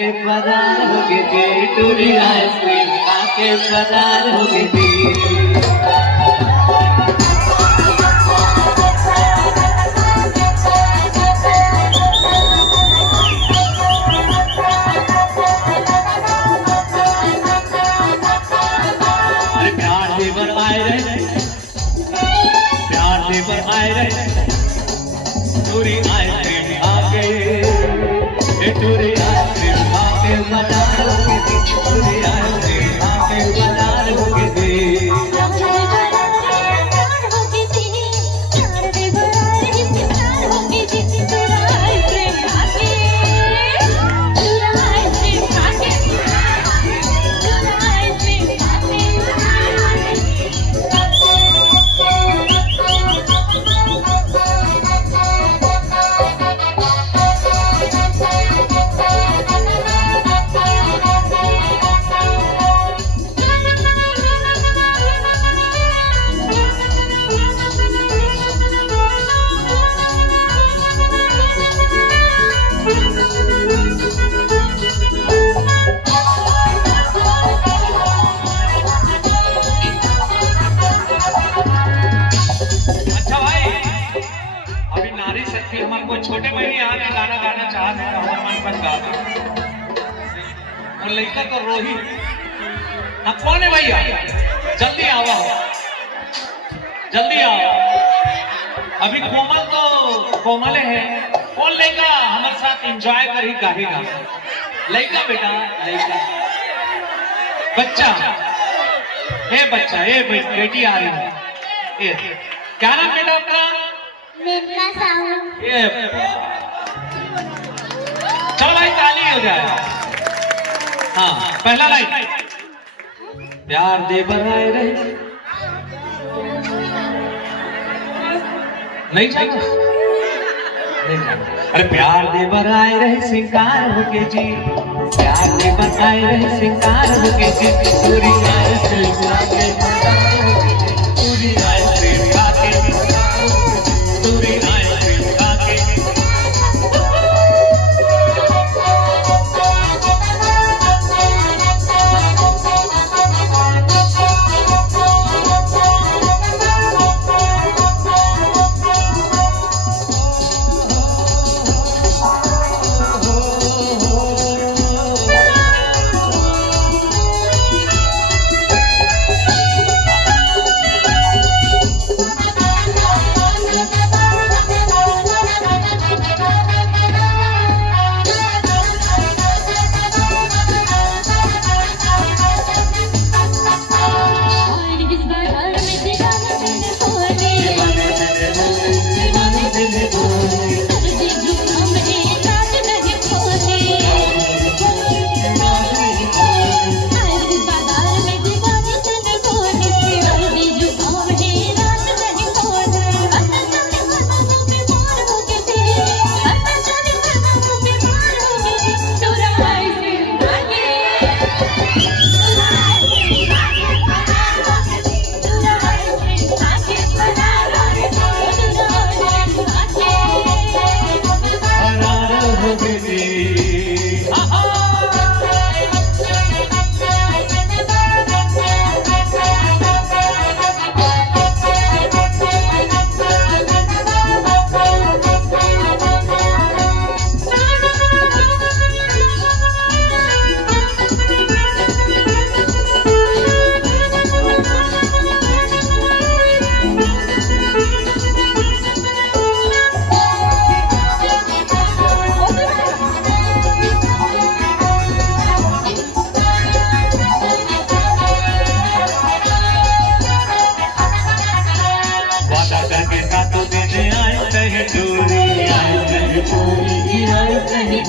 बाजार हो गए थे टूरी आइसक्रीम आके बाजार हो गए थे। अरे प्यार से पर आए रहे, प्यार से पर आए रहे टूरी आइसक्रीम आके टूरी आइसक्रीम आके बाजार हो गए थे टूरी आइसक्रीम आके बाजार हो गए थे। हमारे कोई छोटे बहनी यहाँ पे गाना गाना चाहते हैं हमारे मन पर गा दे और लड़का तो रोहित ना कौन है भैया जल्दी आओ जल्दी आओ। अभी कोमल तो कोमल है कौन लड़का हमारे साथ एंजॉय कर ही गाएगा लड़का बेटा लड़का बच्चा ए बच्चा ए बेटी आ रही है क्या नाम बेटा आपका ये चलो भाई ताली हो जाए। हाँ पहला लाइन प्यार दे बनाए रहे नहीं जाना अरे प्यार दे बनाए रहे सिंगार हो के जी प्यार दे बनाए रहे सिंगार हो के जी पूरी आइसक्रीम आके पूरी आइसक्रीम आके पूरी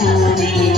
पूरी